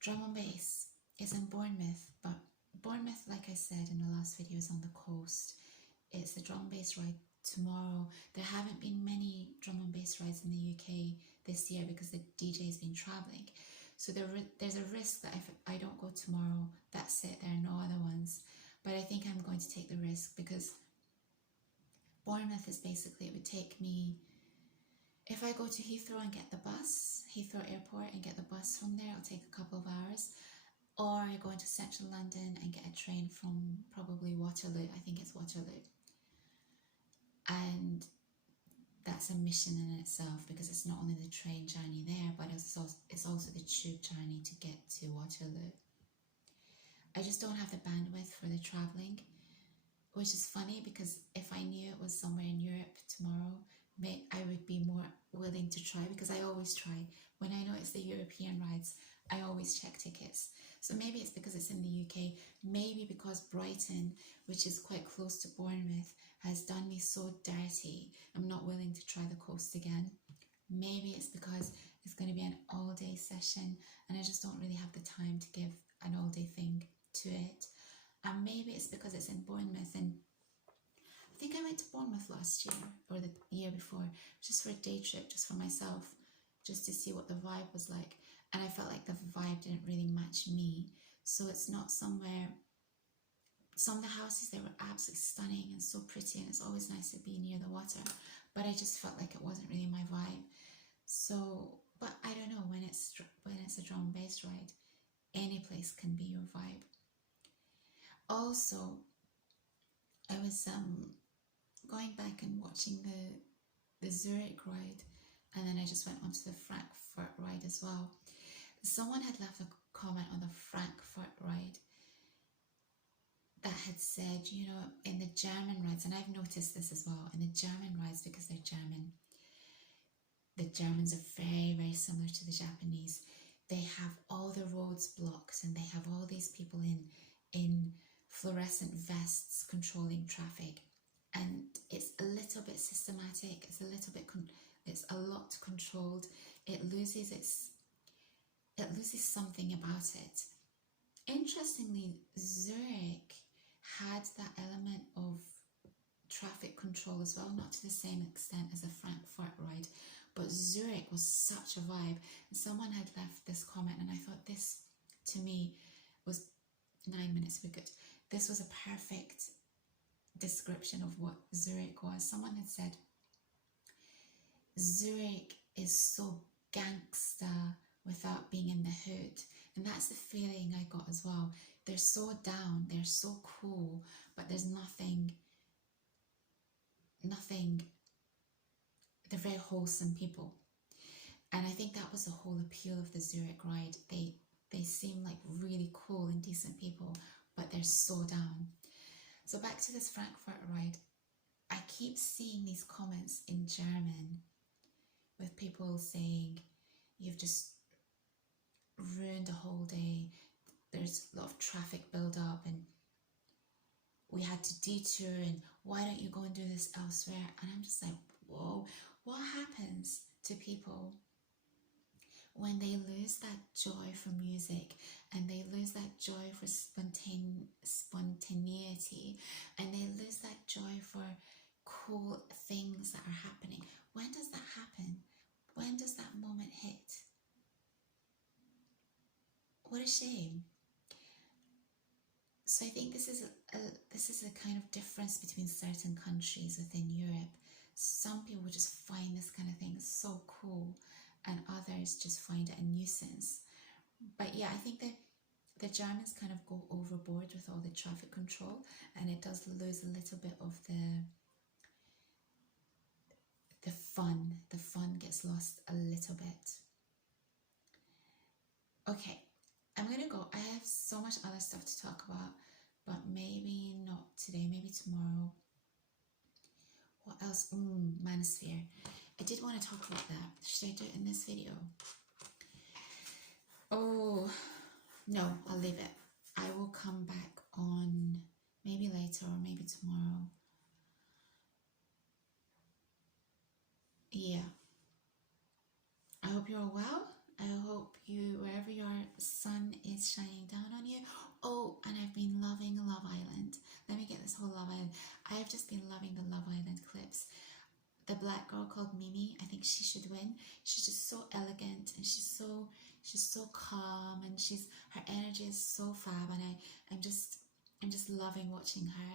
Drum and Bass is in Bournemouth, but Bournemouth, like I said in the last video, is on the coast. It's the drum and bass ride tomorrow. There haven't been many drum and bass rides in the UK this year because the DJ's been travelling. So there's a risk that if I don't go tomorrow, that's it, there are no other ones. But I think I'm going to take the risk because Bournemouth is basically, it would take me, if I go to Heathrow and get the bus, Heathrow Airport, and get the bus from there, it'll take a couple of hours. Or I go into central London and get a train from probably Waterloo, I think it's Waterloo. And that's a mission in itself because it's not only the train journey there, but it's also the tube journey to get to Waterloo. I just don't have the bandwidth for the travelling, which is funny because if I knew it was somewhere in Europe tomorrow, I would be more willing to try because I always try. When I know it's the European rides, I always check tickets. So maybe it's because it's in the UK, maybe because Brighton, which is quite close to Bournemouth, has done me so dirty, I'm not willing to try the coast again. Maybe it's because it's going to be an all-day session and I just don't really have the time to give an all-day thing to it. And maybe it's because it's in Bournemouth, and I think I went to Bournemouth last year or the year before, just for a day trip, just for myself, just to see what the vibe was like. And I felt like the vibe didn't really match me. So it's not somewhere, some of the houses, they were absolutely stunning and so pretty, and it's always nice to be near the water, but I just felt like it wasn't really my vibe. So, but I don't know, when it's a drum and bass ride, any place can be your vibe. Also, I was going back and watching the Zurich ride, and then I just went onto the Frankfurt ride as well. Someone had left a comment on the Frankfurt ride that had said, you know, in the German rides, and I've noticed this as well, in the German rides, because they're German, the Germans are very, very similar to the Japanese. They have all the roads blocked and they have all these people in fluorescent vests controlling traffic, and it's a little bit systematic, it's a lot controlled. It loses something about it. Interestingly, Zurich had that element of traffic control as well, not to the same extent as the Frankfurt ride, but Zurich was such a vibe. And someone had left this comment, and I thought this, to me, was 9 minutes were good. This was a perfect description of what Zurich was. Someone had said, Zurich is so gangster without being in the hood. And that's the feeling I got as well. They're so down, they're so cool, but there's nothing, they're very wholesome people. And I think that was the whole appeal of the Zurich ride. They seem like really cool and decent people, but they're so down. So back to this Frankfurt ride, I keep seeing these comments in German with people saying, you've just ruined the whole day, there's a lot of traffic build up and we had to detour, and why don't you go and do this elsewhere? And I'm just like, whoa, what happens to people when they lose that joy for music and they lose that joy for spontaneity and they lose that joy for cool things that are happening? When does that happen? When does that moment hit? What a shame. So I think this is a kind of difference between certain countries within Europe. Some people just find this kind of thing so cool, and others just find it a nuisance. But yeah, I think that the Germans kind of go overboard with all the traffic control, and it does lose a little bit of the fun. The fun gets lost a little bit. Okay, I'm gonna go. I have so much other stuff to talk about, but maybe not today, maybe tomorrow. What else? Manosphere. I did want to talk about that. Should I do it in this video? Oh, no, I'll leave it. I will come back on maybe later or maybe tomorrow. Yeah. I hope you're all well, I hope you, wherever your sun is shining down on you. Oh, and I've been loving Love Island. Let me get this whole Love Island. I've just been loving the Love Island clips. The black girl called Mimi, I think she should win. She's just so elegant, and she's so calm, and her energy is so fab, and I'm just loving watching her.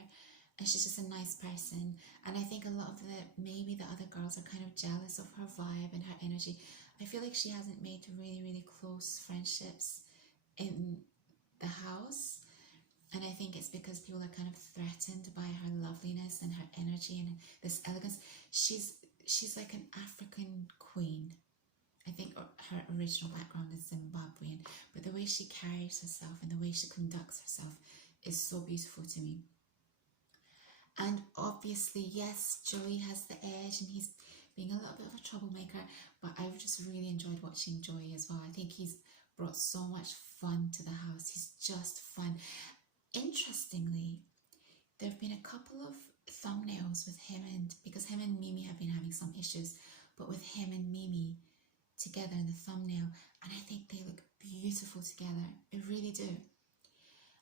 And she's just a nice person. And I think a lot of maybe the other girls are kind of jealous of her vibe and her energy. I feel like she hasn't made really, really close friendships in the house. And I think it's because people are kind of threatened by her loveliness and her energy and this elegance. She's like an African queen. I think her original background is Zimbabwean, but the way she carries herself and the way she conducts herself is so beautiful to me. And obviously, yes, Joey has the edge and he's being a little bit of a troublemaker, but I've just really enjoyed watching Joey as well. I think he's brought so much fun to the house. He's just fun. Interestingly, there have been a couple of thumbnails with him, and because him and Mimi have been having some issues, but with him and Mimi together in the thumbnail, and I think they look beautiful together. I really do.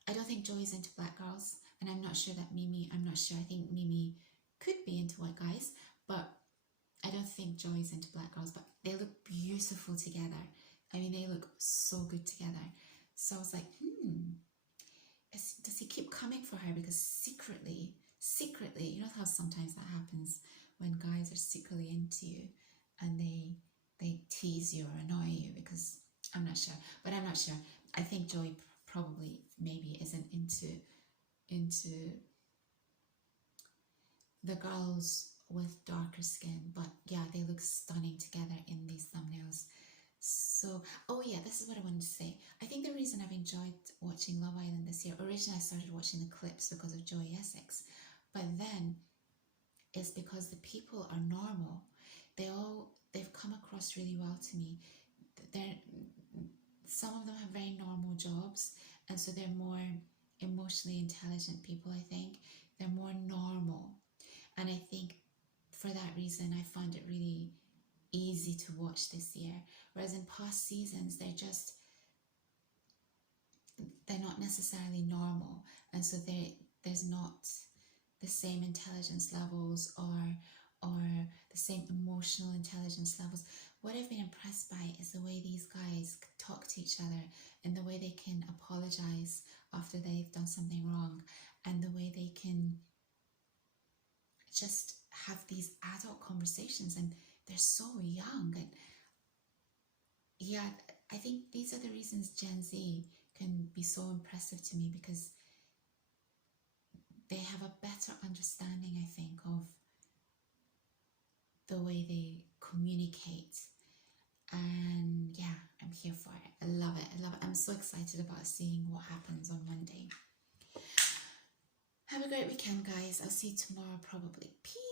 I don't think Joey's into black girls, and I'm not sure. I think Mimi could be into white guys, but I don't think Joey's into black girls, but they look beautiful together. I mean, they look so good together. So I was like, does he keep coming for her? Because secretly, you know how sometimes that happens when guys are secretly into you and they tease you or annoy you, because I'm not sure. I think Joey probably maybe isn't into the girls with darker skin, but yeah, they look stunning together in these thumbnails. So, oh yeah, this is what I wanted to say. I think the reason I've enjoyed watching Love Island this year, originally I started watching the clips because of Joey Essex, but then it's because the people are normal. They've come across really well to me. Some of them have very normal jobs, and so they're more emotionally intelligent people, I think. They're more normal. And I think for that reason, I found it really easy to watch this year. Whereas in past seasons, they're not necessarily normal. And so there's not the same intelligence levels or the same emotional intelligence levels. What I've been impressed by is the way these guys talk to each other, and the way they can apologize after they've done something wrong, and the way they can just have these adult conversations, and they're so young. And yeah, I think these are the reasons Gen Z can be so impressive to me, because they have a better understanding, I think, of the way they communicate. And yeah, I'm here for it. I love it. I'm so excited about seeing what happens on Monday. Have a great weekend, guys. I'll see you tomorrow probably. Peace.